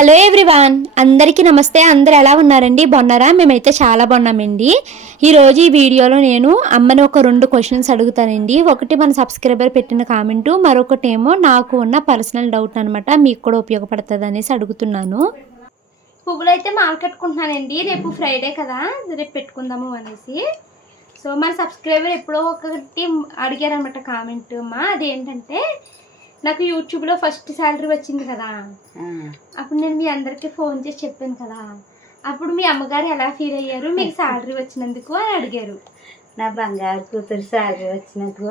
Hello everyone అందరికీ నమస్తే. అందరు ఎలా ఉన్నారండి? బాగున్నారా? మేమైతే చాలా బాగున్నామండి. ఈరోజు ఈ వీడియోలో నేను అమ్మని ఒక రెండు క్వశ్చన్స్ అడుగుతానండి. ఒకటి మన సబ్స్క్రైబర్ పెట్టిన కామెంటు మరొకటి ఏమో నాకు ఉన్న పర్సనల్ డౌట్ అనమాట మీకు కూడా ఉపయోగపడుతుంది అనేసి అడుగుతున్నాను. పువ్వులు అయితే మాల కట్టుకుంటున్నానండి రేపు ఫ్రైడే కదా. రేపు పెట్టుకుందాము అనేసి. సో మన సబ్స్క్రైబర్ ఎప్పుడో ఒకటి అడిగారనమాట కామెంట్ అమ్మా అదేంటంటే నాకు యూట్యూబ్లో ఫస్ట్ శాలరీ వచ్చింది కదా. అప్పుడు నేను మీ అందరికి ఫోన్ చేసి చెప్పాను కదా. అప్పుడు మీ అమ్మగారు ఎలా ఫీల్ అయ్యారు? మీకు శాలరీ వచ్చినందుకు అని అడిగారు. నా బంగారు కూతురు సాగి వచ్చినందుకు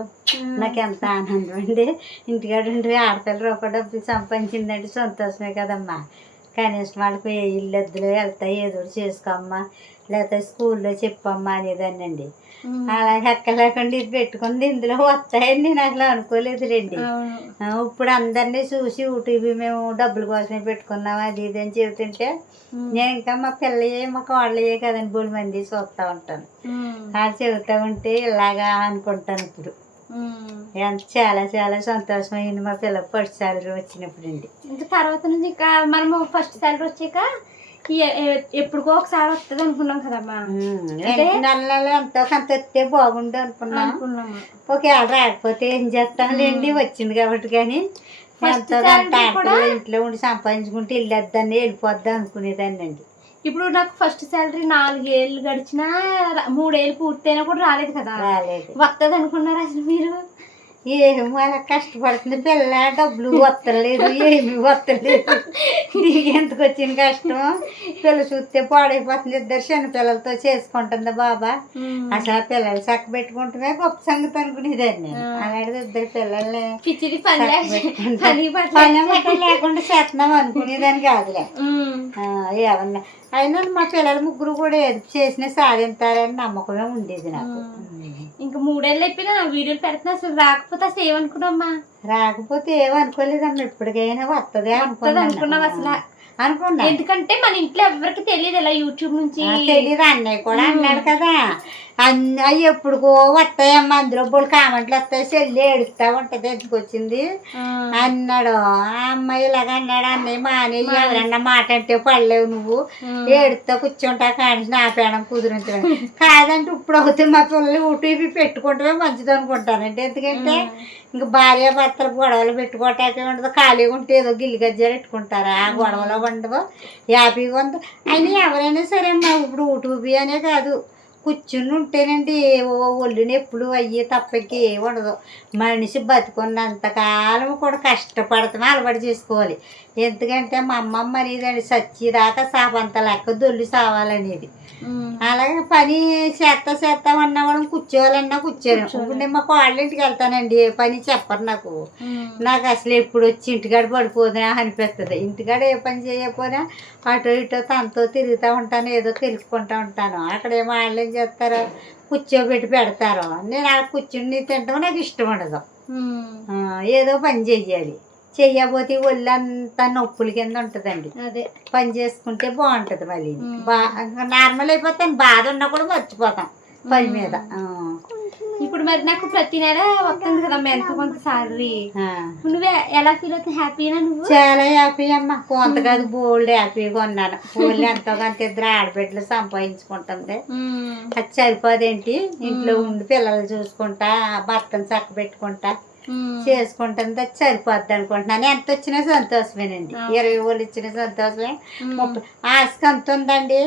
నాకు ఎంత ఆనందం అండి. ఇంటికాడ ఉండి ఆడపిల్ల రూపాయి డబ్బులు సంపాదించిందంటే సంతోషమే కదమ్మా. కనీసం వాళ్ళకి ఏ ఇల్లు ఎద్దులు వెళ్తాయి ఏదో చేసుకోమ్మా లేకపోతే స్కూల్లో చెప్పమ్మా అనేదాన్నండి అలాగే అక్క లేకుండా ఇది పెట్టుకుంది ఇందులో వస్తాయని నేను అసలు అనుకోలేదు రండి అవును. ఇప్పుడు అందరినీ చూసి యూట్యూబ్ మేము డబ్బుల కోసమే పెట్టుకున్నాం అది ఇది అని చెబుతుంటే. నేను ఇంకా మా పిల్లయే మా కోళ్ళయే కదండి బోడి మంది చూస్తూ ఉంటాను. వాళ్ళు చెబుతూ ఉంటే ఇలాగా అనుకుంటాను ఇప్పుడు. ఎంత చాలా చాలా సంతోషమైంది మా పిల్ల ఫస్ట్ సాలరీ వచ్చినప్పుడు అండి ఇంకా తర్వాత నుంచి ఇంకా మనము ఫస్ట్ శాలరీ వచ్చాక ఎ- ఎప్పుడుకో ఒకసారి వస్తుంది అనుకున్నాం కదమ్మా. అంటే- నెలలో ఎంతో కొంత వస్తే బాగుండు అనుకున్నాం. అనుకున్నాము. ఒకవేళ రాకపోతే ఏం చేస్తాం? లేండి వచ్చింది కాబట్టి కానీ ఎంతో కొంత ఇంట్లో ఉండి సంపాదించుకుంటే వెళ్ళొద్దని వెళ్ళిపోద్దాం అనుకునేదాన్ని అండి. ఇప్పుడు నాకు ఫస్ట్ శాలరీ నాలుగేళ్ళు గడిచినా మూడేళ్ళు పూర్తయినా కూడా రాలేదు కదా. రాలేదు. వస్తుంది అనుకున్నారు అసలు మీరు? ఏం అలా కష్టపడుతుంది? పిల్ల డబ్బులు వత్తలేదు ఏమి వత్తలేదు. నీకు ఎందుకు వచ్చిన కష్టం? పిల్ల చూస్తే పాడైపోతుంది. ఇద్దరు చిన్న పిల్లలతో చేసుకుంటుందా బాబా. అసలు ఆ పిల్లలు చక్క పెట్టుకుంటమే గొప్ప సంగతి అనుకునేదాన్ని నేను. అలాంటిది ఇద్దరు పిల్లల్ని పని లేకుండా చేస్తున్నాం అనుకునేదాన్ని కాదులే. ఏమన్నా. అయినా మా పిల్లలు ముగ్గురు కూడా ఏది చేసినా సాధించాలని నమ్మకమే ఉండేది నాకు. ఇంకా మూడేళ్ళు అయిపోయినా నా వీడియోలు పెడుతున్నా అసలు రాకపోతే అసలు ఏమనుకున్నామ్మా? రాకపోతే ఏమనుకోలేదమ్మా ఇప్పటికైనా వస్తుంది వస్తుంది అనుకున్నాం అసలు? అనుకున్నా. ఎందుకంటే మన ఇంట్లో ఎవరికి తెలియదు ఇలా యూట్యూబ్ నుంచి. తెలియదు అన్నయ్య కూడా అన్నాడు కదా. అన్ని అవి ఎప్పుడుకో వస్తాయమ్మా అందులో బోళ్ళు కామెంట్లు వస్తాయి. చెల్లి ఏడుస్తా ఉంటది. ఎందుకు వచ్చింది? ఆ, అన్నాడు. ఆ అమ్మాయి ఇలాగ అన్నాడు. అన్నయ్య మానే ఎవరన్నా మాట అంటే పడలేవు నువ్వు. ఏడుస్తా కూర్చుంటా. కానీ నా పేడం కుదిరించడం. కాదంటే ఇప్పుడు అవుతే మా పిల్లలు ఊటీపీ పెట్టుకుంటమే మంచిది అనుకుంటానండి ఎందుకంటే ఇంక భార్య భర్తలు గొడవలు పెట్టుకోవటానికి ఉండదు. ఖాళీగా ఉంటే ఏదో గిల్లి గజ్జలు పెట్టుకుంటారు? ఆ గొడవలో ఉండవు హ్యాపీగా ఉంది అయినా ఎవరైనా సరే అమ్మా ఇప్పుడు ఊటీపీ అనే కాదు. కూర్చుని ఉంటేనండి ఓ ఒళ్ళు నొప్పులు అయ్యి తప్పకి ఏ ఉండదు. మనిషి బతుకున్నంతకాలం కూడా కష్టపడతామే అలవాటు చేసుకోవాలి. ఎందుకంటే మా అమ్మమ్మ అనేదండి సచ్చిదాకా సాపంత లెక్క దొల్లి సావాలనేది. అలాగే పని చేస్తా చేస్తా ఉన్నవాళ్ళం కూర్చోవాలన్నా కూర్చోను. ఇప్పుడు నేను మా కోళ్ళ ఇంటికి వెళ్తానండి. ఏ పని చెప్పరు నాకు. నాకు అసలు ఎప్పుడు వచ్చి ఇంటికాడ పడిపోదునా అనిపిస్తుంది ఇంటికాడ ఏ పని చేయకపోయినా అటు ఇటు తనతో తిరుగుతూ ఉంటాను ఏదో తెలుసుకుంటూ ఉంటాను. అక్కడ ఏమో వాళ్ళు ఏం చేస్తారో కూర్చోబెట్టి పెడతారు. నేను అక్కడ కూర్చుని తింటాం నాకు ఇష్టం ఉండదు. ఆ, ఏదో పని చెయ్యాలి. చెయ్యకపోతే ఒళ్ళంతా నొప్పుల కింద ఉంటుందండి. అదే. పని చేసుకుంటే బాగుంటుంది మళ్ళీ. బా నార్మల్ అయిపోతాను బాధ ఉన్నా కూడా మర్చిపోతాం పని మీద. ఇప్పుడు మరి నాకు ప్రతి నెల వస్తుంది కదమ్మా ఎంత కొంత సాలరీ. నువ్వు ఎలా ఫీల్ అవుతుంది హ్యాపీనా నువ్వు? చాలా హ్యాపీ అమ్మ. కొంత కాదు బోల్డ్ హ్యాపీగా ఉన్నాను బోల్డ్ ఎంతో కొంత ఇద్దరు ఆడబిడ్డలు సంపాదించుకుంటుంది. అది సరిపోదేంటి? ఇంట్లో ఉండి పిల్లలు చూసుకుంటా భర్తను చక్క పెట్టుకుంటా. చేసుకుంటుంది అది సరిపోద్ది అనుకుంటున్నాను ఎంత వచ్చినా సంతోషమేనండి ఆ. ఇరవై వేలు ఇచ్చిన సంతోషమే ఉమ్. ముప్పై ఎంత ఉందండి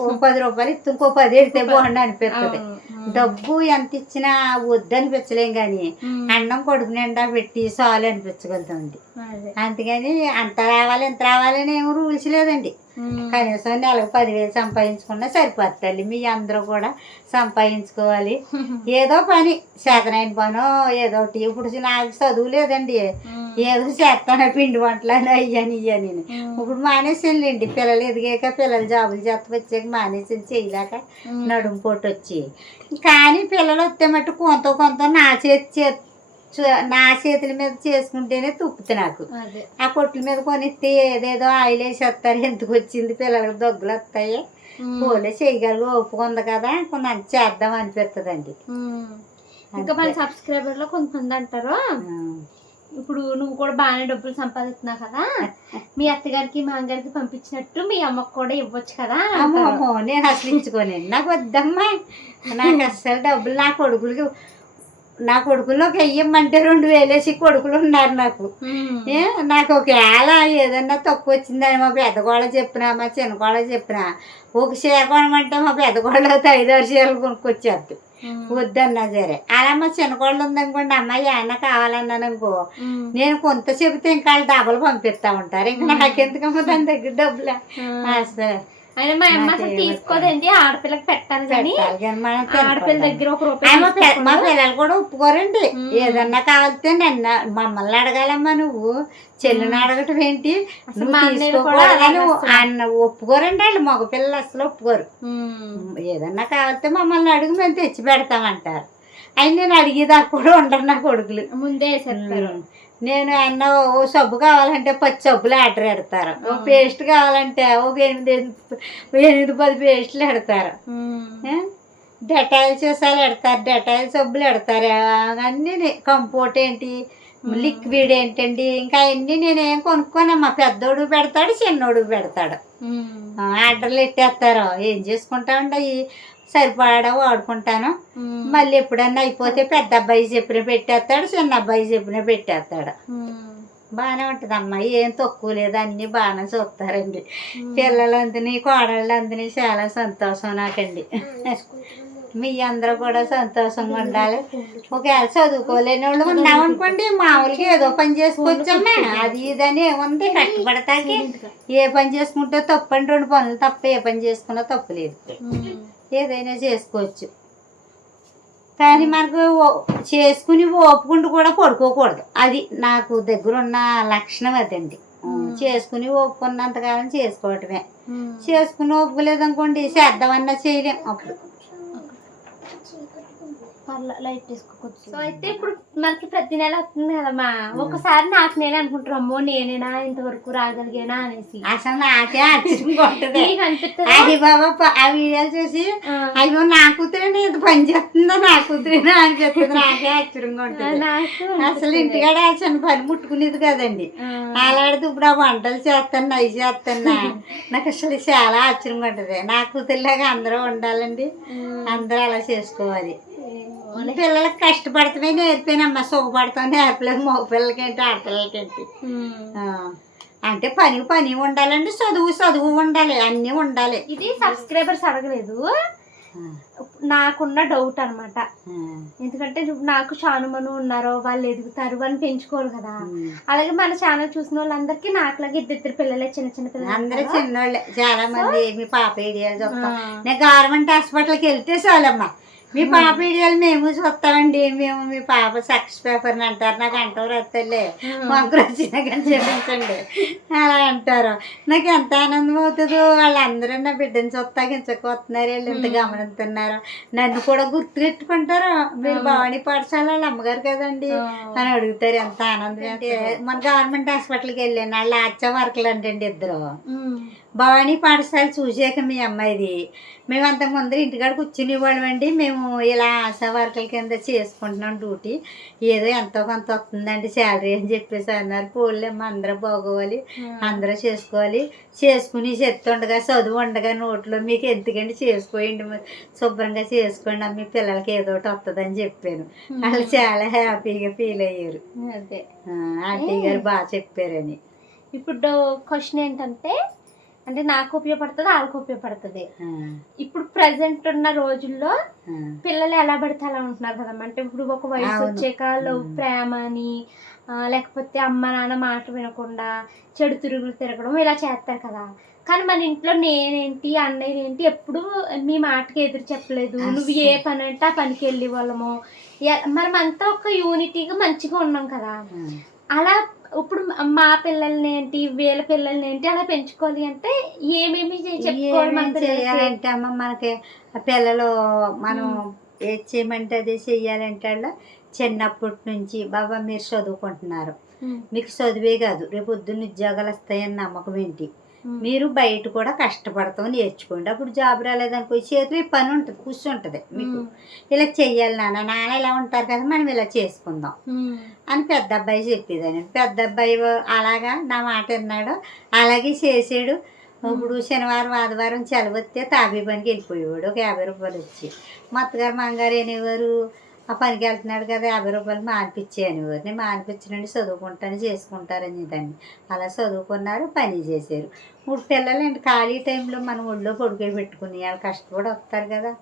ఓ పది రూపాయలు ఇస్తే ఇంకో పది ఇస్తే బాగుండు అనిపిస్తుంది. ఉమ్. డబ్బు ఎంత ఇచ్చినా వద్దు అనిపించలేం కానీ. అన్నం కొడుకు నిండా పెట్టి చాలు అనిపించగలుగుతుంది అదే. అందుకని అంత రావాలి ఎంత రావాలని ఏం రూల్స్ లేదండి. కనీసం నెలకు పదివేలు సంపాదించుకున్నా సరిపోతుంది మీ అందరూ కూడా సంపాదించుకోవాలి. ఏదో పని చేతనైన పనో ఏదో ఒకటి. ఇప్పుడు నాకు చదువు లేదండి. ఏదో చేస్తాను పిండి వంటలు అని అయ్యని ఇయ్యని. ఇప్పుడు మానేసానులేండి పిల్లలు ఎదిగాక పిల్లలు జాబులు చేత వచ్చాక మానేసి చేయలేక. నడుము పోటు వచ్చి. కానీ పిల్లలు వస్తే మట్టు కొంత కొంత నా చేతి చేతి నా చేతుల మీద చేసుకుంటేనే తుప్పుతుంది నాకు. ఆ కొట్ల మీద కొనిస్తే ఏదేదో ఆయిల్ వేసేస్తారు ఎందుకు వచ్చింది? పిల్లలకు దగ్గులు వస్తాయి. పోలే చేయగలరు ఒప్పుకుంది కదా? కొంత చేద్దాం అనిపిస్తుందండి. ఉమ్. ఇంకా మన సబ్స్క్రైబర్లో కొంతమంది అంటారు ఇప్పుడు నువ్వు కూడా బాగానే డబ్బులు సంపాదిస్తున్నావు కదా? మీ అత్తగారికి మా అమ్మగారికి పంపించినట్టు మీ అమ్మకు కూడా ఇవ్వచ్చు కదా. అమ్మో నేను అసలు ఇచ్చుకోలేను. నాకు వద్దమ్మా. నాకు అస్సలు డబ్బులు నా కొడుకులకి నా కొడుకుల్లోకి వెయ్యమంటే రెండు వేలేసి కొడుకులు ఉన్నారు నాకు. నాకు ఒకవేళ ఏదన్నా తక్కువ వచ్చిందని మా పెద్ద గోడ చెప్పినా మా చిన్న గోడ చెప్పినా ఒక చీర కొనమంటే మా పెద్ద గోడలో ఐదు ఆరు చీరలు కొనుక్కొచ్చేద్ది. ఉమ్. వద్దన్నా సరే. అలా మా చిన్న గోడలు ఉందనుకోండి అమ్మాయి ఏమన్నా కావాలన్నాను అనుకో. నేను కొంత చెబితే ఇంకా వాళ్ళు డబ్బులు పంపిస్తా ఉంటారు. ఇంకా నాకెందుకమ్మా దాని దగ్గర డబ్బులు? అసలు అయినా మా అమ్మ అసలు తీసుకోదండి ఆడపిల్లకి పెట్టాలి కానీ ఆడపిల్ల. దగ్గర ఒక రూపాయి మా పిల్ల- మా పిల్లలు కూడా ఒప్పుకోరండి. ఏదన్నా కావాలితే నన్ను మమ్మల్ని అడగాలమ్మా నువ్వు. చెల్లిని అడగటం ఏంటి. అన్న ఒప్పుకోరండి వాళ్ళు. మగ పిల్లలు అసలు ఒప్పుకోరు. ఏదన్నా కావాలితే మమ్మల్ని అడుగు మేము తెచ్చి పెడతామంటారు. అయి నేను అడిగేదాకా కూడా ఉండరు నా కొడుకులు. ముందే చెప్తారు. నేను అన్న ఓ సబ్బు కావాలంటే పది సబ్బులు ఆర్డర్ పెడతారు. ఓ పేస్ట్ కావాలంటే ఒక ఎనిమిది ఎనిమిది పది పేస్టులు పెడతారు. డెటాయిల్ చేసాలు పెడతారు డెటాయిల్ సబ్బులు పెడతారు. అన్నీ కంపోర్ట్ ఏంటి లిక్విడ్ ఏంటండి ఇంకా అన్నీ నేనేం కొనుక్కోనమ్మా పెద్దోడు పెడతాడు చిన్నోడు పెడతాడు. ఆర్డర్లు ఎట్టేస్తారు. ఏం చేసుకుంటామండి సరిపడా వాడుకుంటాను. మళ్ళీ ఎప్పుడన్నా అయిపోతే పెద్ద అబ్బాయి చెప్పిన పెట్టేస్తాడు చిన్న అబ్బాయి చెప్పిన పెట్టేస్తాడు. బాగానే ఉంటుంది అమ్మాయి ఏం తక్కువ లేదు అన్నీ బాగానే చూస్తారండి. పిల్లలందరినీ కోడళ్ళందరినీ చాలా సంతోషం నాకండి. మీ అందరూ కూడా సంతోషంగా ఉండాలి. ఒకవేళ చదువుకోలేని వాళ్ళు ఉన్నామనుకోండి మామూలుగా ఏదో పని చేసుకోవచ్చమ్మా అది ఇదని ఏముంది కష్టపడతాకి. ఏ పని చేసుకుంటే తప్పండి రెండు పనులు తప్ప ఏ పని చేసుకున్నా తప్పు లేదు. ఏదైనా చేసుకోవచ్చు. కానీ మనకు చేసుకుని ఓపుకుంటూ కూడా పడుకోకూడదు. అది నాకు దగ్గర ఉన్న లక్షణం అదండి. చేసుకుని ఓపుకున్నంతకాలం చేసుకోవటమే. చేసుకుని ఓపుకోలేదు అనుకోండి చేద్దామన్నా చేయలేం అప్పుడు. పర్లే లైట్ తీసుకోవచ్చు సో అయితే ఇప్పుడు మనకి ప్రతి నెల వస్తుంది కదమ్మా. ఒకసారి నాకు నేనే అనుకుంటారు అమ్మో నేనేనా ఇంతవరకు రాగలిగేనా అనేసి. అసలు నాకే అనిపిస్తుందా అది బాబా ఆ వీడియోలు చూసి అయ్యో నా కూతురేనా ఇది పని చేస్తుందా? నా కూతురేనా అని చెప్తుంది నాకే ఆశ్చర్యంగా ఉంటుంది అసలు ఇంటికాడ చిన్న పని ముట్టుకునేది కదండి. అలాంటిది ఇప్పుడు ఆ వంటలు చేస్తాను అవి చేస్తాను? నాకు అసలు చాలా ఆశ్చర్యంగా ఉంటుంది నా కూతురులాగా అందరూ ఉండాలండి. అందరూ అలా చేసుకోవాలి. పిల్లలకి కష్టపడతామే నేర్పానమ్మా సుఖపడతాం నేర్పలేదు. మగ పిల్లలకేంటి ఆడపిల్లలకేంటి? అంటే పని పని ఉండాలండి చదువు చదువు ఉండాలి అన్నీ ఉండాలి. ఇది సబ్స్క్రైబర్స్ అడగలేదు నాకున్న డౌట్ అన్నమాట. ఆ, ఎందుకంటే నాకు చానుమను ఉన్నారో వాళ్ళు ఎదుగుతారు అని పెంచుకోరు కదా. అలాగే మన ఛానల్ చూసిన వాళ్ళందరికీ నాకులాగే ఇద్దరు పిల్లలే చిన్న చిన్న పిల్లలు అందరూ. చిన్నోళ్ళే. చాలా మంది మీ పాప ఏడియాలు చెప్తాం. నేను గవర్నమెంట్ హాస్పిటల్కి వెళ్తే చాలమ్మా. మీ పాప ఏడియాలు మేము చూస్తామండి. మేము మీ పాప సక్సెస్ పేపర్ అంటారు. నాకు అంటారు వస్తలే మాకు వచ్చినా కానీ చెప్పించండి అలా అంటారు. నాకు ఎంత ఆనందం అవుతుందో. వాళ్ళందరూ నా బిడ్డని చూస్తాకి ఇంచకపోతున్నారు వీళ్ళు ఎంత గమనిస్తున్నారు. నన్ను కూడా గుర్తుపెట్టుకుంటారు. మీరు భవానీ పాఠశాల వాళ్ళ అమ్మగారు కదండి. అని అడుగుతారు. ఎంత ఆనందం అంటే మన గవర్నమెంట్ హాస్పిటల్కి వెళ్ళాను వాళ్ళు ఆచా వర్కలు అంటండి ఇద్దరు. భవానీ పాఠశాల చూసాక మీ అమ్మాయిది. మేము అంతకు ముందర ఇంటికాడ కూర్చుని అండి మేము ఇలా ఆశా వర్కర్ల కింద చేసుకుంటున్నాం డ్యూటీ. ఏదో ఎంతో కొంత వస్తుందండి శాలరీ అని చెప్పేసి అన్నారు. పోలేమ్మ అందరూ బాగోవాలి. అందరూ చేసుకోవాలి. చేసుకుని చెత్తుండగా చదువు ఉండగా నోట్లో మీకు ఎందుకండి చేసుకోండి మరి? శుభ్రంగా చేసుకోండి మీ పిల్లలకి ఏదో ఒకటి వస్తుందని చెప్పాను. వాళ్ళు చాలా హ్యాపీగా ఫీల్ అయ్యారు. అదే. ఆంటీ గారు బాగా చెప్పారని. ఇప్పుడు క్వశ్చన్ ఏంటంటే అంటే నాకు ఉపయోగపడుతుంది వాళ్ళకి ఉపయోగపడుతుంది. ఇప్పుడు ప్రజెంట్ ఉన్న రోజుల్లో. పిల్లలు ఎలా పడితే అలా ఉంటున్నారు కదమ్మా. అంటే ఇప్పుడు ఒక వయసు. వచ్చాక లవ్ ప్రేమ అని లేకపోతే అమ్మ నాన్న మాట వినకుండా చెడు తిరుగులు తిరగడం ఇలా చేస్తారు కదా. కానీ మన ఇంట్లో నేనేంటి అన్నయ్య ఏంటి ఎప్పుడు మీ మాటకి ఎదురు చెప్పలేదు. నువ్వు ఏ పని అంటే ఆ పనికి వెళ్ళే వాళ్ళము మనం అంతా ఒక యూనిటీగా మంచిగా ఉన్నాం కదా. అలా ఇప్పుడు మా పిల్లల్ని ఏంటి వీళ్ళ పిల్లల్ని ఏంటి అలా పెంచుకోవాలి అంటే ఏమేమి చెప్పుకోవాలి? చేయాలంటే అమ్మ మనకి పిల్లలు మనం ఏది చేయమంటే అదే చెయ్యాలంటే వాళ్ళు చిన్నప్పటి నుంచి బాబా మీరు చదువుకుంటున్నారు. మీకు చదివే కాదు రేపు పొద్దున్న ఉద్యోగాలు వస్తాయని నమ్మకం ఏంటి? మీరు బయట కూడా కష్టపడతాం నేర్చుకోండి. అప్పుడు జాబ్ రాలేదనుకో చేతిలో పని ఉంటుంది కూర్చుంటుంది మీకు. ఇలా చెయ్యాలి నాన్న నాన్న ఇలా ఉంటారు కదా మనం ఇలా చేసుకుందాం అని పెద్ద అబ్బాయి చెప్పేదాన్ని. పెద్ద అబ్బాయి అలాగా నా మాట విన్నాడు. అలాగే చేసాడు. ఇప్పుడు శనివారం ఆదివారం సెలవు వస్తే తాబీ పనికి వెళ్ళిపోయేవాడు. ఒక యాభై రూపాయలు వచ్చి మా అత్తగారు మంగారు అనేవారు ఆ పనికి వెళ్తున్నాడు కదా యాభై రూపాయలు మానిపించే అనేవారు నేను మానిపించనండి చదువుకుంటాను చేసుకుంటారని దాన్ని అలా చదువుకున్నారు పని చేశారు. ఇప్పుడు పిల్లలు ఏంటి ఖాళీ టైంలో మనం ఒళ్ళో పొడుగులు పెట్టుకుని వాళ్ళు కష్టపడి వస్తారు కదా.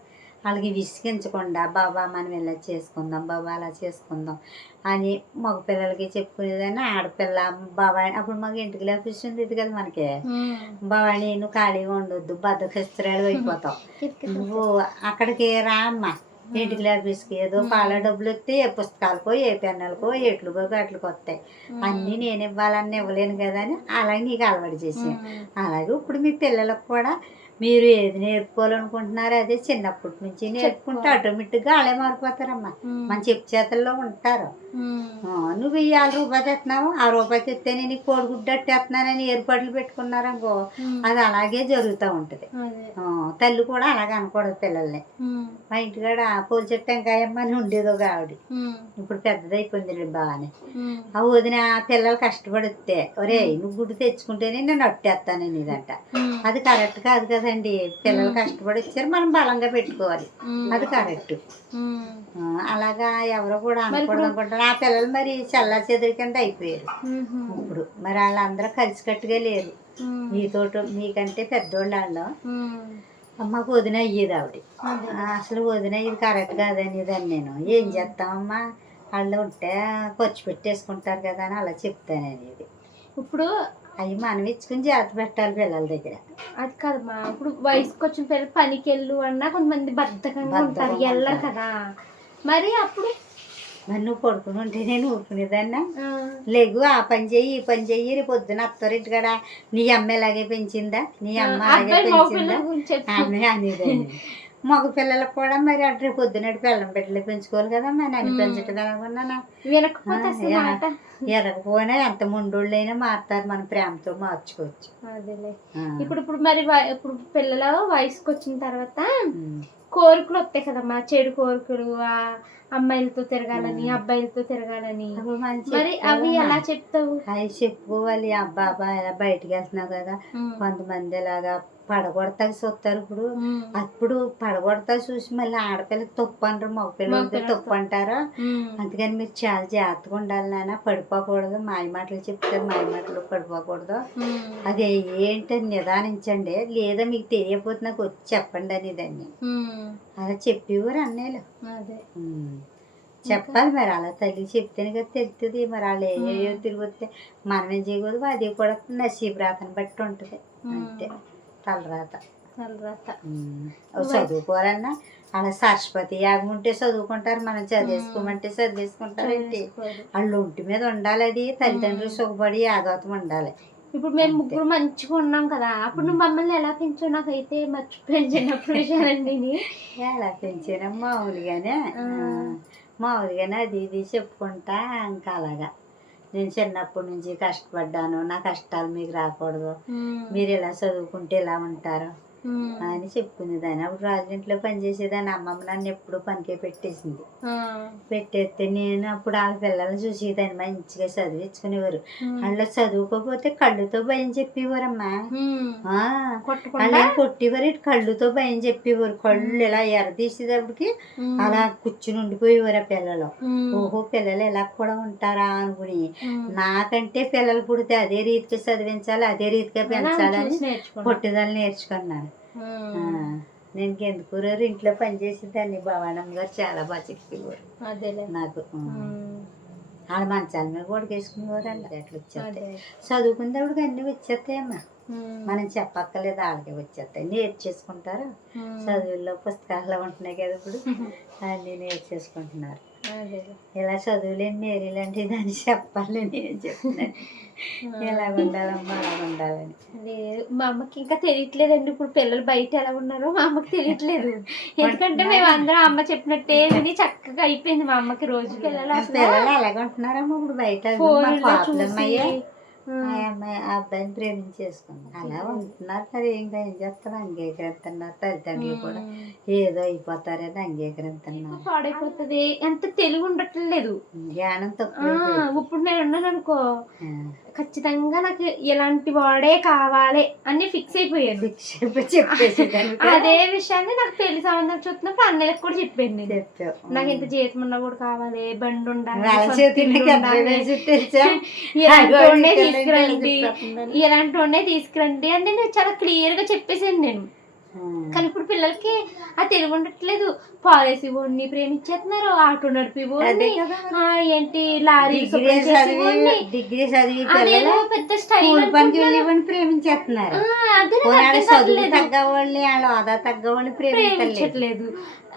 వాళ్ళకి విసిగించకుండా బాబా మనం ఇలా చేసుకుందాం బాబా అలా చేసుకుందాం అని మగ పిల్లలకి చెప్పుకునేదాన్ని. ఆడపిల్ల బాబా అప్పుడు మాకు ఇంటికి ఆఫీస్ ఉండేది కదా మనకి. బాబా నేను ఖాళీగా ఉండొద్దు బద్దకిస్తురాలు అయిపోతావు నువ్వు అక్కడికి రా అమ్మ. ఇంటికి ఆఫీస్కి ఏదో పాల డబ్బులు వస్తే ఏ పుస్తకాలకో ఏ పెన్నులకో ఎట్లుకో అట్లకో వస్తాయి. అన్నీ నేను ఇవ్వాలని ఇవ్వలేను కదా అని అలాగే నీకు అలవాటు చేసాను అలాగే ఇప్పుడు మీ పిల్లలకు కూడా మీరు ఏది నేర్పుకోవాలనుకుంటున్నారో అదే చిన్నప్పటి నుంచి నేర్చుకుంటే ఆటోమేటిక్గా వాళ్ళే మారిపోతారమ్మా. మన చెప్పు చేతల్లో ఉంటారు. నువ్వు ఇవాళ రూపాయి తెస్తున్నావు ఆ రూపాయి తెస్తే నేను నీకు కోడిగుడ్డు అట్టేస్తున్నానని ఏర్పాట్లు పెట్టుకున్నారనుకో అది అలాగే జరుగుతూ ఉంటుంది. తల్లి కూడా అలాగే అనకూడదు పిల్లల్ని. మా ఇంటికాడ పూల చెట్టు వెంకాయమ్మ అని ఉండేది ఒక ఆవిడ. ఇప్పుడు పెద్దదైపోయింది బాగానే ఆ వదిన పిల్లలు కష్టపడితే ఒరే నువ్వు గుడ్డు తెచ్చుకుంటేనే నేను అట్టేస్తానని ఇదంట అది కరెక్ట్ కాదు కదండి. పిల్లలు కష్టపడి ఇచ్చారు మనం బలంగా పెట్టుకోవాలి. అది కరెక్ట్. అలాగా ఎవరు కూడా అనకూడదు అనుకుంటారు ఆ పిల్లలు మరి చల్లా చెదరి కింద అయిపోయారు. ఇప్పుడు మరి వాళ్ళందరూ కలిసికట్టుగా లేరు. మీతోటి మీకంటే పెద్దోళ్ళు వాళ్ళు. అమ్మకు వదిన అయ్యేది ఆవిడ. అసలు వదిన ఇది కరెక్ట్ కాదనేదాన్ని నేను. ఏం చేస్తామమ్మా? వాళ్ళు ఉంటే ఖర్చు పెట్టేసుకుంటారు కదా అని అలా చెప్తాను అనేది ఇప్పుడు అవి మనం ఇచ్చుకుని జాగ్రత్త పెట్టాలి పిల్లల దగ్గర. అది కాదమ్మా ఇప్పుడు వయసుకి వచ్చిన పిల్లలు పనికి వెళ్ళు అన్నా కొంతమంది బద్ధకంగా ఉంటారు. వెళ్ళరు. కదా. మరి అప్పుడు మరి నువ్వు పడుకుని ఉంటే నేను ఊరుకునేదాన్నా? లేగు ఆ పని చెయ్యి ఈ పని చెయ్యి రేపు పొద్దున అత్తారు ఇంటికాడ. నీ అమ్మ ఇలాగే పెంచిందా? నీ అమ్మ అలాగే పెంచిందా? పిల్లల గురించి చెప్పు. అని అనేదాన్ని మగ పిల్లలకు కూడా మరి అటు రేపు పొద్దున్నటి పిల్లం బిడ్డలు పెంచుకోవాలి కదా మరి. నన్ను పెంచటం. మాట. ఎరగపోయినా ఎంత ముండోళ్ళైనా మారుతారు మన ప్రేమతో మార్చుకోవచ్చు. ఇప్పుడు ఇప్పుడు మరి ఇప్పుడు పిల్లలు వయసుకి వచ్చిన తర్వాత. కోరికలు వస్తాయి కదమ్మా. చెడు కోరికలు ఆ అమ్మాయిలతో తిరగాలని అబ్బాయిలతో తిరగాలని. మరి అవి? ఎలా చెప్తావు? అవి చెప్పుకోవాలి అబ్బా అబ్బా ఇలా బయటికి వెళ్తున్నావు కదా. కొంతమంది ఇలాగా పడగొడతాకి చూస్తారు ఇప్పుడు. అప్పుడు పడగొడతా చూసి మళ్ళీ ఆడపిల్లకి తప్పు అంటారు మగ పిల్లలకి మగపిల్లలకి తప్పు అంటారా? అందుకని మీరు చాలా జాగ్రత్తగా ఉండాలి నాన్న. పడిపోకూడదు. మాయ మాటలు చెప్తారు మాయ మాటలు పడిపోకూడదు. అది ఏంటని నిదానించండి. లేదా మీకు తెలియకపోతే నాకు వచ్చి చెప్పండి అని దాన్ని. అలా చెప్పేవారు అన్నయ్యలు. అదే. చెప్పాలి మరి. అలా తల్లి చెప్తేనే కదా తెలుస్తుంది మరి వాళ్ళు ఏ తిరిగి వస్తే మనం ఏం చేయకూడదు. అది కూడా నసీబ్ రాతని బట్టి ఉంటుంది. అంతే. ఉమ్. ఓ చదువుకోవాలన్నా అలా సరస్వతి యాగం ఉంటే చదువుకుంటారు మనం చదివేసుకోమంటే చదివేసుకుంటారండి చదువుకోవాలి. వాళ్ళు ఒంటి మీద ఉండాలి అది తల్లిదండ్రులు సుఖపడి యాగవతం ఉండాలి. ఇప్పుడు మేము ముగ్గురు మంచిగా ఉన్నాం కదా అప్పుడు నువ్వు మమ్మల్ని ఎలా పెంచావు? నాకైతే మర్చిపోయాను చిన్నప్పుడు విషయాలండి. ఎలా పెంచాను మామూలుగానే. మామూలుగానే అది ఇది చెప్పుకుంటా ఇంకా అలాగా. నేను చిన్నప్పటి నుంచి కష్టపడ్డాను. నా కష్టాలు మీకు రాకూడదు. మీరు ఇలా చదువుకుంటే ఇలా ఉంటారు? అని చెప్పుకునేదాన్ని. అప్పుడు రాజుంట్లో పనిచేసేదాన్ని అమ్మమ్మ నన్ను ఎప్పుడు పనికే పెట్టేసింది. పెట్టేస్తే నేను అప్పుడు వాళ్ళ పిల్లల్ని చూసేదాన్ని. మంచిగా చదివించుకునేవారు. వాళ్ళు చదువుకోకపోతే కళ్ళుతో భయం చెప్పేవారమ్మా. ఏం కొట్టేవారు. ఇటు కళ్ళుతో భయం చెప్పేవారు. కళ్ళు ఇలా ఎరదీసేటప్పటికి అలా కూర్చుని ఉండిపోయేవారు ఆ పిల్లలు. ఓహో పిల్లలు ఇలా కూడా ఉంటారా అనుకుని. నాకంటే పిల్లలు పుడితే అదే రీతిగా చదివించాలి అదే రీతిగా అలా పెంచాలని. పుట్టిదలు నేర్చుకున్నాను. నేను ఎందుకు ఇంట్లో పనిచేసేదాన్ని భవానమ్మ గారు చాలా బాగా చెప్పేవారు. అదేలే. నాకు ఆ. ఉమ్, వాళ్ళ మంచాల మీద కొడుకేసుకునేవారు అండి అట్లా వచ్చేస్తాయి? చదువుకునేటప్పుడు అన్నీ వచ్చేస్తాయమ్మా మనం చెప్పక్కర్లేదు వాళ్ళకి వచ్చేస్తాయి. నేర్చేసుకుంటారు? చదువుల్లో పుస్తకాల్లో ఉంటున్నాయి కదా ఇప్పుడు. అన్నీ నేర్చేసుకుంటున్నారు. ఇలా చదువులేని నేరీలంటే దాన్ని చెప్పాలి నేను చెప్తున్నాను ఎలా ఉండాలమ్మా? అలా ఉండాలని. లేదు మా అమ్మకి ఇంకా తెలియట్లేదండి. ఇప్పుడు పిల్లలు బయట ఎలా ఉన్నారో మా అమ్మకి తెలియట్లేదు. ఎందుకంటే మేము అందరం అమ్మ చెప్పినట్టే విని చక్కగా అయిపోయింది మా అమ్మకి రోజు. పిల్లలు పిల్లలు అలాగే ఉంటున్నారమ్మా ఇప్పుడు బయట? ప్రాబ్లం అయ్యే. ఆ అమ్మాయి ఆ అబ్బాయిని ప్రేమించేసుకుంది. అలా ఉంటున్నారు మరి ఇంకా ఏం చేస్తారు? అంగీకరిస్తున్నారు తల్లిదండ్రులు కూడా. ఏదో అయిపోతారని అంగీకరిస్తున్నారు. పాడైపోతుంది. ఎంత తెలివి ఉండట్లేదు. జ్ఞానం తక్కువ ఇప్పుడు నేను ఉన్నాను అనుకో ఖచ్చితంగా నాకు ఇలాంటి వాడే కావాలి అని ఫిక్స్ చెప్పేసి అదే విషయాన్ని నాకు పెళ్ళి సంబంధం చూస్తున్నప్పుడు అన్నయ్యకి కూడా చెప్పావు. నాకు ఇంత జీతం ఉన్న కూడా కావాలి బండి ఉండాలి? ఇలాంటి వాడినే తీసుకురండి. అంటే నేను చాలా క్లియర్గా చెప్పేసాను నేను. కానీ ఇప్పుడు పిల్లలకి ఆ తెలివి ఉండట్లేదు. పాలసీ ఓడిని ప్రేమించేస్తున్నారు ఆటో నడిపి ఏంటి లారీ డిగ్రీ చదివి డిగ్రీ చదివి పిల్లలు పెద్ద స్టైల్ పనికి వెళ్ళి ప్రేమించేస్తున్నారు చదువు కావట్లేదు తగ్గ వాళ్ళని వాళ్ళ హోదా తగ్గ వాళ్ళని ప్రేమించలేదు ప్రేమించట్లేదు.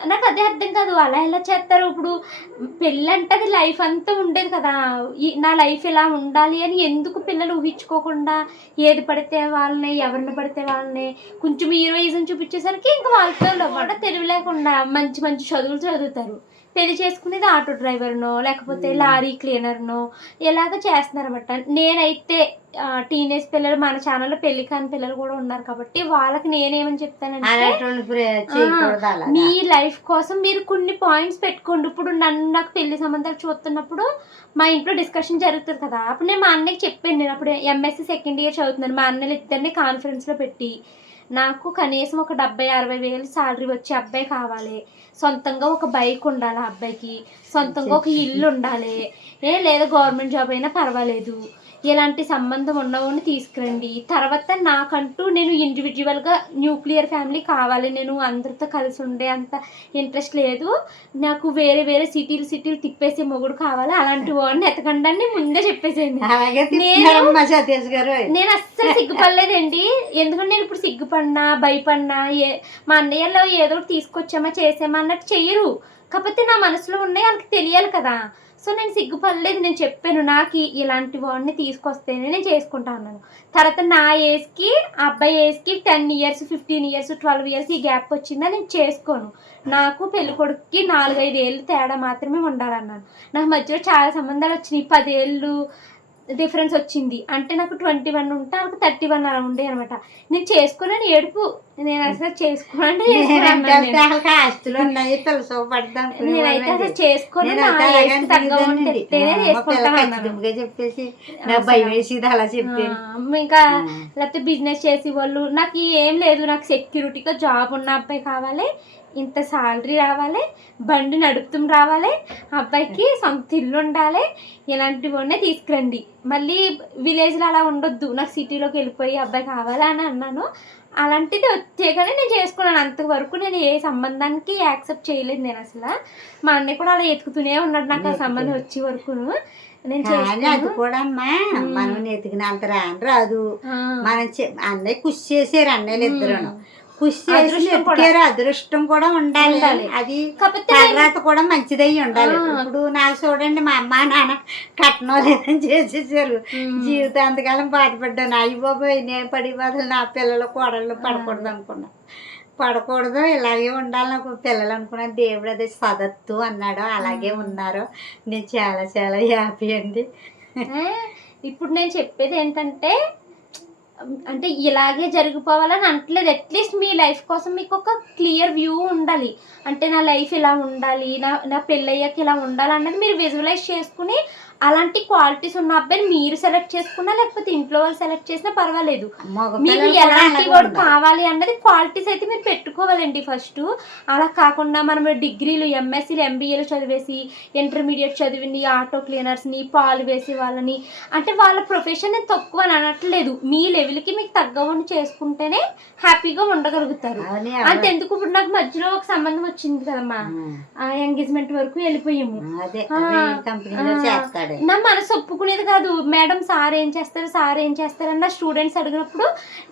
నాకు అదే అర్థం కాదు. అలా ఎలా చేస్తారు? ఇప్పుడు పెళ్ళి అంటే అది లైఫ్ అంతా ఉండేది కదా. ఈ- నా లైఫ్ ఇలా ఉండాలి అని ఎందుకు పిల్లలు ఊహించుకోకుండా ఏది పడితే వాళ్ళని ఎవరిని పడితే వాళ్ళని కొంచెం హీరోయిజం చూపించేసరికి ఇంకా వాళ్ళతో కూడా తెలివి లేకుండా మంచి మంచి చదువులు చదువుతారు. పెళ్ళి చేసుకునేది ఆటో డ్రైవర్నో లేకపోతే లారీ క్లీనర్నో ఇలాగ చేస్తున్నారన్నమాట. నేనైతే టీనేజ్ పిల్లలు మన ఛానల్లో పెళ్ళి కాని పిల్లలు కూడా ఉన్నారు కాబట్టి వాళ్ళకి నేనేమని చెప్తానంటే మీ లైఫ్ కోసం మీరు కొన్ని పాయింట్స్ పెట్టుకోండి. ఇప్పుడు నన్ను నాకు పెళ్ళి సంబంధాలు చూస్తున్నప్పుడు మా ఇంట్లో డిస్కషన్ జరుగుతుంది కదా. అప్పుడు నేను మా అన్నయ్యకి చెప్పాను. నేను అప్పుడు ఎంఎస్సి సెకండ్ ఇయర్ చదువుతున్నాను. మా అన్నలు ఇద్దరిని కాన్ఫరెన్స్లో పెట్టి నాకు కనీసం ఒక డెబ్బై అరవై వేలు శాలరీ వచ్చే అబ్బాయి కావాలి. సొంతంగా ఒక బైక్ ఉండాలి ఆ అబ్బాయికి. సొంతంగా ఒక ఇల్లు ఉండాలి. ఏ లేదా గవర్నమెంట్ జాబ్ అయినా పర్వాలేదు. ఇలాంటి సంబంధం ఉన్నవాడిని తీసుకురండి. తర్వాత నాకంటూ నేను ఇండివిజువల్గా న్యూక్లియర్ ఫ్యామిలీ కావాలి. నేను అందరితో కలిసి ఉండే అంత ఇంట్రెస్ట్ లేదు. నాకు వేరే వేరే సిటీలు సిటీలు తిప్పేసే మొగుడు కావాలి. అలాంటి వాడిని ఎతకండి అని ముందే చెప్పేసేయండి. నేను- అస్సలు సిగ్గుపడలేదండి. ఎందుకంటే నేను ఇప్పుడు సిగ్గుపడినా భయపడినా ఏ మా అన్నయ్యలో ఏదో ఒకటి తీసుకొచ్చామా చేసామా అన్నట్టు చెయ్యరు. కాకపోతే నా మనసులో ఉన్నాయి వాళ్ళకి తెలియాలి కదా. సో నేను సిగ్గుపడలేదు నేను చెప్పాను నాకు ఇలాంటి వాడిని తీసుకొస్తేనే నేను చేసుకుంటా అన్నాను. తర్వాత నా ఏజ్కి అబ్బాయి ఏజ్కి ten years fifteen years twelve years ఈ గ్యాప్ వచ్చిందా నేను చేసుకోను. నాకు పెళ్ళి కొడుకుకి నాలుగైదు ఏళ్ళు తేడా మాత్రమే ఉండాలన్నాను. నాకు మధ్యలో చాలా సంబంధాలు వచ్చినాయి. పదేళ్ళు డిఫరెన్స్ వచ్చింది. అంటే నాకు ట్వంటీ వన్ ఉంటే నాకు థర్టీ వన్ అలా ఉండే అనమాట. నేను చేసుకున్నాను ఏడుపు నేను అసలు చేసుకోనంటే నేనంటే వాళ్ళకి ఆస్తులు ఉన్నాయి తెలుసు పడతాం నేనైతే అసలు చేసుకోను నా ఏజ్కి తగ్గ ఉంటే తెస్తేనే చేసుకుంటాను అన్నాను. చెప్పేసి ఇంకా లేకపోతే బిజినెస్ చేసే వాళ్ళు నాకు ఏం లేదు నాకు సెక్యూరిటీగా జాబ్ ఉన్న అబ్బాయి కావాలి. ఇంత సాలరీ రావాలి బండి నడుపుతూ రావాలి అబ్బాయికి సొంత ఇల్లు ఉండాలి ఇలాంటివన్నీ తీసుకురండి. మళ్ళీ విలేజ్లో అలా ఉండొద్దు నాకు సిటీలోకి వెళ్ళిపోయి అబ్బాయి కావాలి అని అన్నాను. అలాంటిది వచ్చేగానే నేను చేసుకున్నాను. అంతవరకు నేను ఏ సంబంధానికి యాక్సెప్ట్ చేయలేదు నేను అసలు. మా అన్నయ్య కూడా అలా ఎతుకుతూనే ఉన్నాడు నాకు ఆ సంబంధం వచ్చే వరకు. నేను అది కూడా అమ్మా మనం ఎతికినంత రాని రాదు. మనం అన్నయ్య కృషి చేసారు అన్నయ్యలు ఇద్దరును. కృషి చేసి అదృష్టం కూడా. ఎతికారు అదృష్టం కూడా ఉండాలి. అది తర్వాత కూడా మంచిదై ఉండాలి. ఇప్పుడు నాకు చూడండి మా అమ్మ నాన్న కట్నం లేదని చేసేసారు. జీవితాంతకాలం బాధపడ్డాను. అయ్యి బాబాయ్ నేను పడి బాధలు నా పిల్లలు కోడళ్ళు పడకూడదు అనుకున్నా. పడకూడదు ఇలాగే ఉండాలి నాకు. పిల్లలు అనుకున్నాను దేవుడు అదే సదత్తు అన్నాడు. అలాగే ఉన్నారు. నేను చాలా చాలా హ్యాపీ అండి. ఇప్పుడు నేను చెప్పేది ఏంటంటే అంటే ఇలాగే జరిగిపోవాలని అంటలేదు. అట్లీస్ట్ మీ లైఫ్ కోసం మీకు ఒక క్లియర్ వ్యూ ఉండాలి. అంటే నా లైఫ్ ఇలా ఉండాలి నా నా పెళ్ళయ్యాక ఇలా ఉండాలి అన్నది మీరు విజువలైజ్ చేసుకుని అలాంటి క్వాలిటీస్ ఉన్న అబ్బాయిని మీరు సెలెక్ట్ చేసుకున్నా లేకపోతే ఇంట్లో వాళ్ళు సెలెక్ట్ చేసినా పర్వాలేదు. మీకు ఎలాంటి వాడు. కావాలి అన్నది క్వాలిటీస్ అయితే మీరు పెట్టుకోవాలండి ఫస్ట్ అలా కాకుండా మనం డిగ్రీలు ఎంఎస్సీలు ఎంబీఏలు చదివేసి ఇంటర్మీడియట్ చదివింది ఆటో క్లీనర్స్ని పాలు వేసే వాళ్ళని అంటే వాళ్ళ ప్రొఫెషన్ తక్కువ అని అనట్లేదు. మీ లెవెల్కి మీకు తగ్గవని చేసుకుంటేనే హ్యాపీగా ఉండగలుగుతారు. అవునే అంత ఎందుకు ఇప్పుడు నాకు మధ్యలో ఒక సంబంధం వచ్చింది కదమ్మా. ఎంగేజ్మెంట్ వరకు వెళ్ళిపోయాము. అదే నా మనసు ఒప్పుకునేది కాదు. మేడం సార్ ఏం చేస్తారు? సార్ ఏం చేస్తారు? అని నా స్టూడెంట్స్ అడిగినప్పుడు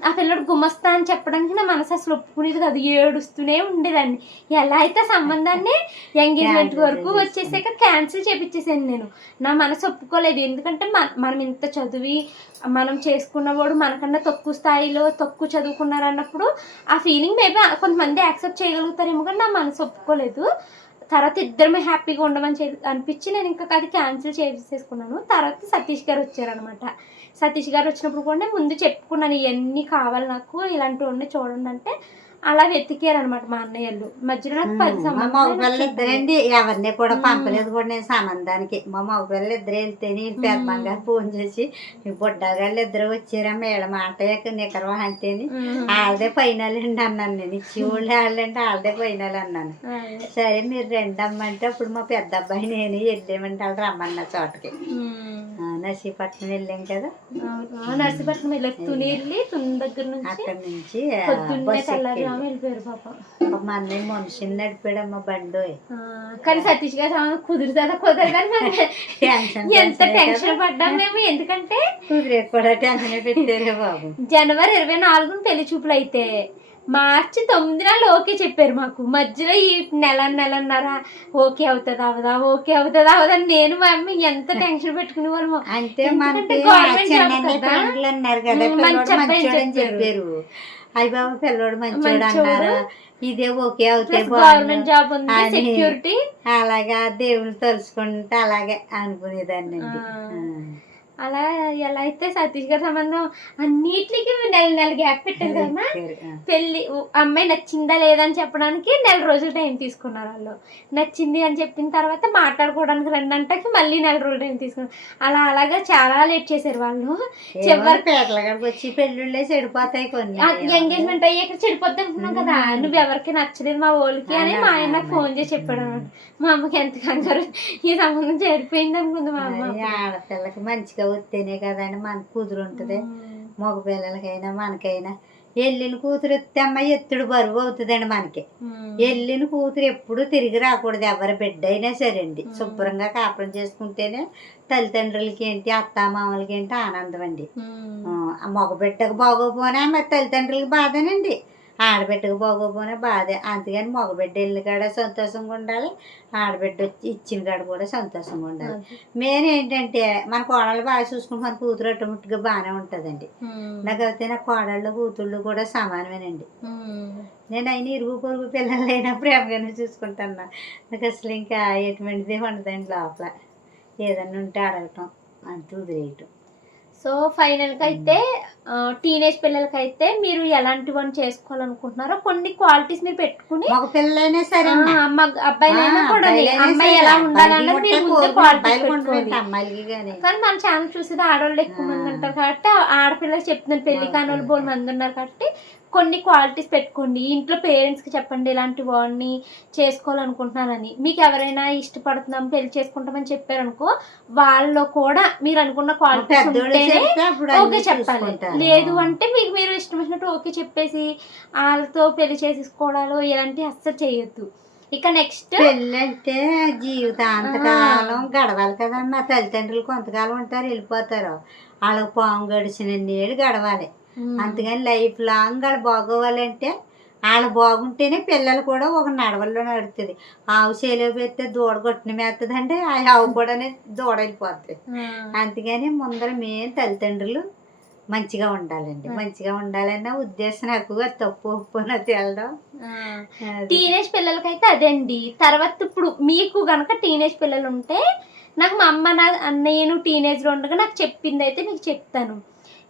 ఆ పిల్లడు గుమస్తా అని చెప్పడానికి నా మనసు అసలు ఒప్పుకునేది కాదు. ఏడుస్తూనే ఉండేదాన్ని. ఎలా అయితే సంబంధాన్ని ఎంగేజ్మెంట్ వరకు. వచ్చేసాక క్యాన్సిల్ చేపించేసాను నేను. నా మనసు ఒప్పుకోలేదు. ఎందుకంటే మన- మనం ఇంత చదివి మనం చేసుకున్నవాడు మనకన్నా తక్కువ స్థాయిలో తక్కువ చదువుకున్నారు అన్నప్పుడు ఆ ఫీలింగ్ మేబీ కొంతమంది యాక్సెప్ట్ చేయగలుగుతారేమో కానీ నా మనసు ఒప్పుకోలేదు. తర్వాత ఇద్దరమే హ్యాపీగా ఉండమని చె- అనిపించి నేను ఇంకా అది క్యాన్సిల్ చేసేసుకున్నాను. తర్వాత సతీష్ గారు వచ్చారనమాట సతీష్ గారు వచ్చినప్పుడు కూడా ముందు చెప్పుకున్నాను ఇవన్నీ కావాలి నాకు ఇలాంటివి ఉన్నాయి చూడండి అంటే అలా వెతికారు అనమాట మా అన్నయ్యలు. మధ్యలో నాకు పది మా మగ పిల్లలు ఇద్దరండి. ఎవరిని కూడా. పంపలేదు కూడా నేను సంబంధానికి మా మగ పిల్లలు ఇద్దరు వెళ్తే నేను ఫోన్ చేసి ఈ బుడ్డగాళ్ళు ఇద్దరు వచ్చారమ్మ వీళ్ళ మాట యొక్క నికరవా అంటేని వాళ్ళదే ఫైనల్ అండి అన్నాను నేను. ఇచ్చి వాళ్ళు వాళ్ళంటే వాళ్ళదే ఫైనల్ అన్నాను. సరే మీరు రెండు అమ్మంటే అప్పుడు మా పెద్ద అబ్బాయి నేను వెళ్ళామంటే వాళ్ళు రమ్మన్న చోటకి. నర్సీపట్నం వెళ్ళాం కదా. నర్సీపట్నం వెళ్ళి తుని వెళ్ళి తుని దగ్గర నుంచి అక్కడి నుంచి వెళ్ళిపోయారు పాప. మా అన్నయ్య మనిషిని నడిపాడమ్మ బండోయ్. ఆ, కానీ సతీష్ గారు కుదురుతుందా కుదరదని ఎంత టెన్షన్ పడ్డాం మేము ఎందుకంటే కుదిరే కూడా టెన్షన్ పెట్టారే బాబు. జనవరి ఇరవై నాలుగున పెళ్ళి చూపులు అయితే మార్చి తొమ్మిది నాళ్ళు ఓకే చెప్పారు మాకు మధ్యలో ఈ నెల నెలన్నర ఓకే అవుతుంది అవదా ఓకే అవుతుంది అవదా నేను మా అమ్మ ఎంత టెన్షన్ పెట్టుకునే వాళ్ళము అంటే గవర్నమెంట్ చెప్పారు. అయ్య బాబు పిల్లోడు మంచోడు. అన్నారు ఇదే ఓకే ప్లస్ గవర్నమెంట్ జాబ్ ఉంది. సెక్యూరిటీ అలాగా దేవుని తలుచుకుంటే అలాగే అనుకునేదాన్ని అండి. అలా ఎలా అయితే సతీష్ గారి సంబంధం అన్నిటికి నెల నెల గ్యాప్ పెట్టారు కదమ్మా పెళ్ళి ఉ- అమ్మాయి నచ్చిందా లేదా అని చెప్పడానికి నెల రోజులు టైం తీసుకున్నారు వాళ్ళు. నచ్చింది అని చెప్పిన తర్వాత మాట్లాడుకోవడానికి రెండు గంటకి మళ్ళీ నెల రోజులు టైం తీసుకున్నారు. అలా అలాగా చాలా లేట్ చేశారు వాళ్ళు. చివరి వచ్చి పెళ్ళిళ్ళే చెడిపోతాయి కొన్ని. ఎంగేజ్మెంట్ అయ్యాక చెడిపోద్ది అంటున్నాం కదా. నువ్వు ఎవరికి నచ్చలేదు మా వాళ్ళకి అని మా ఆయన నాకు ఫోన్ చేసి చెప్పాడు అన్నమాట. మా అమ్మకి ఎంత కంగారు. ఈ సంబంధం చేరిపోయింది అనుకుంది మా అమ్మ. ఆడపిల్లకి మంచిగా వస్తేనే కదండి మన కూతురు ఉంటుంది. మగ పిల్లలకైనా మనకైనా. ఎల్లిన కూతురు ఎత్తే అమ్మ ఎత్తుడు బరువు అవుతుందండి మనకి. ఎల్లిన కూతురు ఎప్పుడు తిరిగి రాకూడదు ఎవరి బిడ్డ అయినా సరే అండి శుభ్రంగా కాపురం చేసుకుంటేనే తల్లిదండ్రులకి ఏంటి అత్తామామలకి ఏంటి ఆనందం అండి. మగ బిడ్డకు బాగోపోయినా మరి తల్లిదండ్రులకి బాధేనండి. ఆడబిడ్డకు బాగోపోయినా బాధే. అందుకని మగ బిడ్డ వెళ్ళి కాడ సంతోషంగా ఉండాలి ఆడబిడ్డ వచ్చి ఇచ్చిన కాడ కూడా సంతోషంగా ఉండాలి. మెయిన్ ఏంటంటే మన కోడలు బాగా చూసుకుంటే మన కూతురు ఆటోమేటిక్గా బాగానే ఉంటుందండి. ఉమ్. నాకు అయితే నా కోడళ్ళు కూతుళ్ళు కూడా సమానమేనండి. నేను అయిన ఇరుగు పొరుగు పిల్లలైనా ప్రేమగానే చూసుకుంటాను? నాకు అసలు ఇంకా ఎటువంటిది ఉండదండి లోపల. ఏదన్నా ఉంటే అడగటం అంత వదిలేయటం. సో ఫైనల్గా అయితే టీనేజ్ పిల్లలకైతే మీరు ఎలాంటి వన్ చేసుకోవాలనుకుంటున్నారో కొన్ని క్వాలిటీస్ మీరు పెట్టుకుని పిల్లలైనా సరే అబ్బాయిలైనా కూడా అమ్మాయి ఎలా ఉండాలన్నది మీరు ముందే కానీ మన ఛానల్ చూసేది ఆడవాళ్ళు ఎక్కువ మంది. ఉంటారు కాబట్టి ఆడపిల్లలు చెప్తున్నారు పెళ్ళి కాని వాళ్ళు బోల్ మంది ఉన్నారు కాబట్టి కొన్ని క్వాలిటీస్ పెట్టుకోండి. ఇంట్లో పేరెంట్స్కి చెప్పండి ఇలాంటి వాడిని చేసుకోవాలనుకుంటున్నానని మీకు ఎవరైనా ఇష్టపడుతున్నాం పెళ్ళి చేసుకుంటామని చెప్పారనుకో వాళ్ళలో కూడా మీరు అనుకున్న క్వాలిటీస్ ఉంటేనే ఓకే చెప్పాలి. లేదు అంటే మీకు మీరు ఇష్టం వచ్చినట్టు ఓకే చెప్పేసి వాళ్ళతో పెళ్ళి చేసేసుకోవడాలు ఇలాంటివి అస్సలు చేయొద్దు. ఇక నెక్స్ట్ పెళ్ళంటే జీవితాంతకాలం గడవాలి కదమ్మా తల్లిదండ్రులు కొంతకాలం ఉంటారు వెళ్ళిపోతారు. వాళ్ళకి పాము గడిచిన ఏళ్ళు గడవాలి. అందుకని లైఫ్ లాంగ్ వాళ్ళు బాగోవాలంటే వాళ్ళు బాగుంటేనే పిల్లలు కూడా ఒక నడవల్లో నడుస్తుంది ఆవు చేలో పెడితే దూడ కొట్టిన మేస్తుందంటే ఆ ఆవు కూడా దూడ వెళ్ళిపోతుంది అందుకని ముందర మేము తల్లిదండ్రులు మంచిగా ఉండాలండి. మంచిగా ఉండాలన్న ఉద్దేశం నాకు తప్పు ఒప్పున తేలడం. టీనేజ్ పిల్లలకైతే అదండి. తర్వాత ఇప్పుడు మీకు గనక టీనేజ్ పిల్లలు ఉంటే నాకు మా అమ్మ నా నేను టీనేజ్లో ఉండగా నాకు చెప్పింది అయితే మీకు చెప్తాను.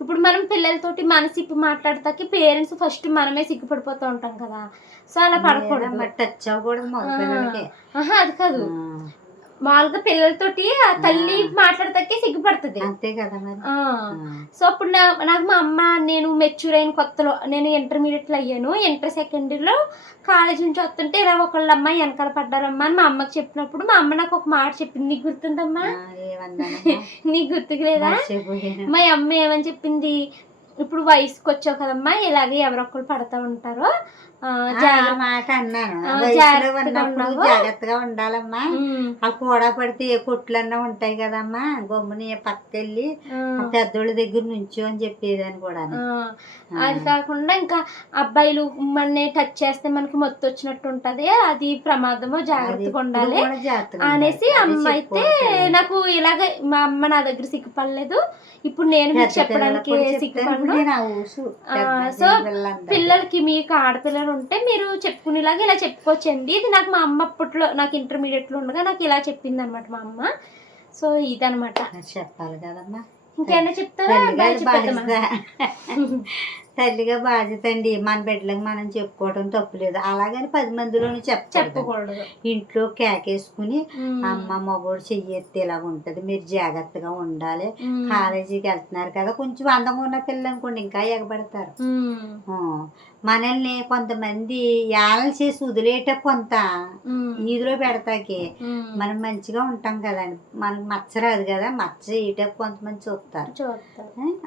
ఇప్పుడు మనం పిల్లలతోటి మనసిప్పి మాట్లాడతాకి పేరెంట్స్ ఫస్ట్ మనమే సిగ్గుపడిపోతూ ఉంటాం కదా. సో అలా పడకూడదు. టచ్ అవ్వకూడదు అది కాదు. మామూలుగా పిల్లలతోటి ఆ తల్లి మాట్లాడతాకి సిగ్గుపడుతుంది. అంతే కదా మరి. సో అప్పుడు నా నాకు మా అమ్మ నేను మెచ్యూర్ అయిన కొత్తలో నేను ఇంటర్మీడియట్లో అయ్యాను. ఇంటర్ సెకండ్ ఇయర్లో కాలేజ్ నుంచి వస్తుంటే ఇలా ఒకళ్ళ అమ్మాయి వెనకాల పడ్డారమ్మా అని మా అమ్మకి చెప్పినప్పుడు మా అమ్మ నాకు ఒక మాట చెప్పింది. నీకు గుర్తుందమ్మా? నీకు గుర్తుకు లేదా. మా అమ్మ ఏమని చెప్పింది? ఇప్పుడు వయసుకి వచ్చావు కదమ్మా ఇలాగే ఎవరొక్కరు పడతా ఉంటారో. మాట అన్నాను. జాగ్రత్తగా ఉండాలమ్మా. ఆ కూడా పడితే ఏ కొట్లన్నా ఉంటాయి కదమ్మా. గమ్ముని పక్కకెళ్ళి ఆ, ఆ పెద్దోళ్ళ దగ్గర నుంచో అని చెప్పేదాన్ని కూడా అది కాకుండా ఇంకా అబ్బాయిలు మనని టచ్ చేస్తే మనకి మొత్తం వచ్చినట్టు ఉంటది. అది ప్రమాదము జాగ్రత్తగా ఉండాలి అనేసి అమ్మ అయితే నాకు ఇలాగ మా అమ్మ నా దగ్గర సిగ్గుపడలేదు. ఇప్పుడు నేను మీకు చెప్పడానికి సిగ్గుపడను. సో పిల్లలకి మీకు ఆడపిల్లలు ఉంటే మీరు చెప్పుకునేలాగా ఇలా చెప్పుకోవచ్చండి. ఇది నాకు మా అమ్మ అప్పట్లో నాకు ఇంటర్మీడియట్లో ఉండగా నాకు ఇలా చెప్పింది అనమాట మా అమ్మ. సో ఇదనమాట. చెప్పాలి కదమ్మా. ఇంకేమైనా చెప్తారా తల్లిగా? బాధ్యత. అండి. మన బిడ్డలకు మనం చెప్పుకోవడం తప్పులేదు అలాగని పది మందిలోనూ చెప్పకూడదు. చెప్పకూడదు. ఇంట్లో కేకేసుకుని. అమ్మ మగోడు చెయ్యెత్తి ఇలా ఉంటది. మీరు జాగ్రత్తగా ఉండాలి. కాలేజీకి వెళ్తున్నారు కదా కొంచెం అందంగా ఉన్న పిల్లలు అనుకోండి ఇంకా ఎగబడతారు. మనల్ని కొంతమంది యాలలు చేసి వదిలేట కొంత. ఈదులో పెడతాకి. మనం మంచిగా ఉంటాం కదండి మనకు మచ్చ రాదు కదా. మచ్చ ఈట కొంతమంది చూస్తారు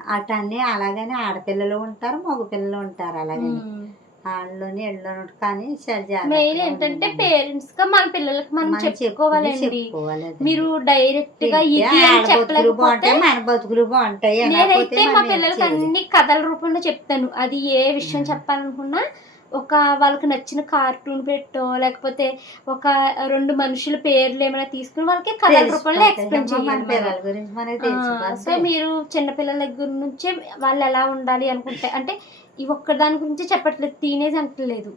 అటన్నీ అలాగని ఆడపిల్లలు ఉంటారు మగ పిల్లలు ఉంటారు అలాగని. ఉమ్. వాళ్ళలోని ఎళ్ళలోని కానీ మెయిన్ ఏంటంటే. పేరెంట్స్గా మన పిల్లలకి మనం చెప్పుకోవాలండి. మీరు డైరెక్ట్గా బతుకులు బాగుంటాయి మన బతుకులు బాగుంటాయి నేనైతే మా పిల్లలకి. అన్ని కథల రూపంలో చెప్తాను అది ఏ విషయం చెప్పాలనుకున్నా ఒక వాళ్ళకి నచ్చిన కార్టూన్ పెట్టో లేకపోతే ఒక రెండు మనుషుల పేర్లు ఏమైనా తీసుకుని వాళ్ళకి కథల రూపంలో ఎక్స్ప్లెయిన్ చేయాలి సో. మీరు చిన్నపిల్లల దగ్గర నుంచే వాళ్ళు ఎలా ఉండాలి అనుకుంటే అంటే ఈ ఒక్క దాని గురించి చెప్పట్లేదు టీనేజ్ అంటలేదు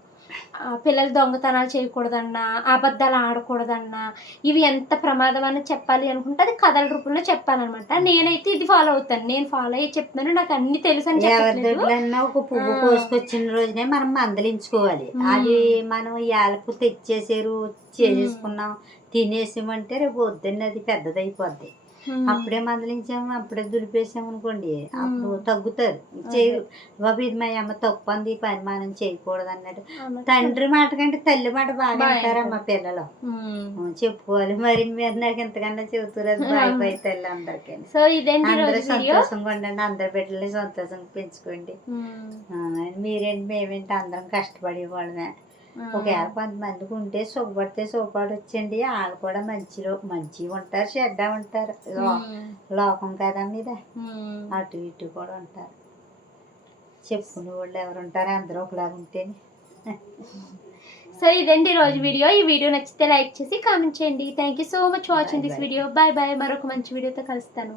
పిల్లలు దొంగతనాలు చేయకూడదన్నా అబద్ధాలు ఆడకూడదన్నా ఇవి ఎంత ప్రమాదం అని చెప్పాలి అనుకుంటే అది కథల రూపంలో చెప్పాలన్నమాట నేనైతే ఇది ఫాలో అవుతాను నేను ఫాలో అయ్యి చెప్తున్నాను నాకు అన్ని తెలుసు అని ఒక పువ్వు. కోసుకొచ్చిన రోజునే మనం మందలించుకోవాలి. అది మనం యాలకు తెచ్చేసారు చేసేసుకున్నాం తినేసామంటే రేపు పొద్దున్న అది పెద్దదైపోద్ది. అప్పుడే మందలించాము అప్పుడే దులిపేసాము అనుకోండి. అప్పుడు. తగ్గుతారు. చేయరు బాబు ఇది మా అమ్మ తప్పు అంది ఈ పని మనం చేయకూడదు అన్నట్టు. తండ్రి మాట కంటే తల్లి మాట బాగా అంటారమ్మా పిల్లలు. చెప్పుకోవాలి మరి మీరు నాకు ఎంతకన్నా చెబుతారు అది బాయ్ బాయ్ తల్లి అందరికీ సో ఇదేంటి అందరూ రోజు వీడియో? సంతోషంగా ఉండండి అందరి బిడ్డల్ని సంతోషంగా పెంచుకోండి. మీరేంటి మేమేంటి అందరం కష్టపడే వాళ్ళమే ఉమ్. ఒకవేళ కొంతమందికి ఉంటే సుఖపడితే సుఖపడి వచ్చండి వాళ్ళు కూడా మంచిలో మంచిగా ఉంటారు చెడ్డ ఉంటారు. లోకం కదా మీద. అటు ఇటు కూడా ఉంటారు. చెప్పుకునే వాళ్ళు ఎవరు ఉంటారు? అందరూ ఒకలాగా ఉంటేనే. సో ఇదండి ఈ రోజు వీడియో. ఈ వీడియో నచ్చితే లైక్ చేసి కామెంట్ చేయండి. Thank you so much watching this. Video bye bye మరొక మంచి వీడియోతో కలుస్తాను.